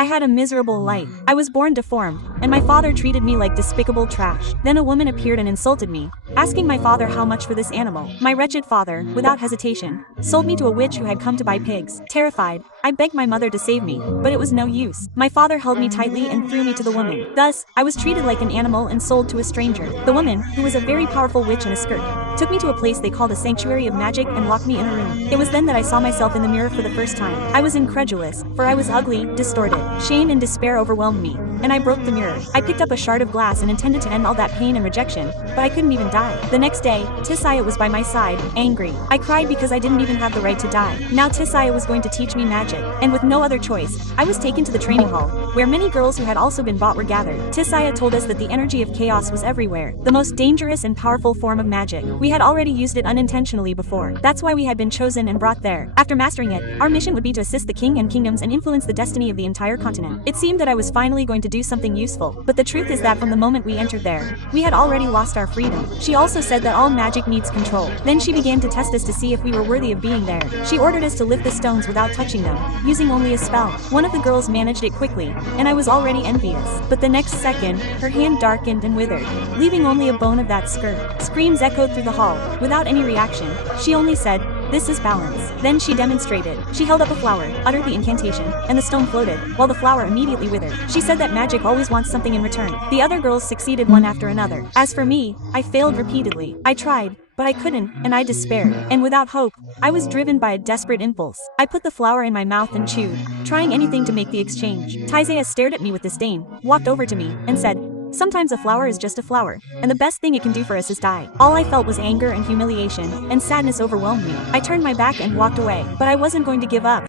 I had a miserable life. I was born deformed, and my father treated me like despicable trash. Then a woman appeared and insulted me, asking my father how much for this animal. My wretched father, without hesitation, sold me to a witch who had come to buy pigs. Terrified, I begged my mother to save me, but it was no use. My father held me tightly and threw me to the woman. Thus, I was treated like an animal and sold to a stranger. The woman, who was a very powerful witch in a skirt, took me to a place they called a sanctuary of magic and locked me in a room. It was then that I saw myself in the mirror for the first time. I was incredulous, for I was ugly, distorted. Shame and despair overwhelmed me, and I broke the mirror. I picked up a shard of glass and intended to end all that pain and rejection, but I couldn't even die. The next day, Tisaya was by my side, angry. I cried because I didn't even have the right to die. Now Tisaya was going to teach me magic, and with no other choice, I was taken to the training hall, where many girls who had also been bought were gathered. Tisaya told us that the energy of chaos was everywhere, the most dangerous and powerful form of magic. We had already used it unintentionally before. That's why we had been chosen and brought there. After mastering it, our mission would be to assist the king and kingdoms and influence the destiny of the entire continent. It seemed that I was finally going to do something useful, but the truth is that from the moment we entered there, we had already lost our freedom. She also said that all magic needs control. Then she began to test us to see if we were worthy of being there. She ordered us to lift the stones without touching them, using only a spell. One of the girls managed it quickly, and I was already envious. But the next second, her hand darkened and withered, leaving only a bone of that skirt. Screams echoed through the hall. Without any reaction, she only said, "This is balance." Then she demonstrated. She held up a flower, uttered the incantation, and the stone floated, while the flower immediately withered. She said that magic always wants something in return. The other girls succeeded one after another. As for me, I failed repeatedly. I tried, but I couldn't, and I despaired. And without hope, I was driven by a desperate impulse. I put the flower in my mouth and chewed, trying anything to make the exchange. Tisaya stared at me with disdain, walked over to me, and said, "Sometimes a flower is just a flower, and the best thing it can do for us is die." All I felt was anger and humiliation, and sadness overwhelmed me. I turned my back and walked away, but I wasn't going to give up.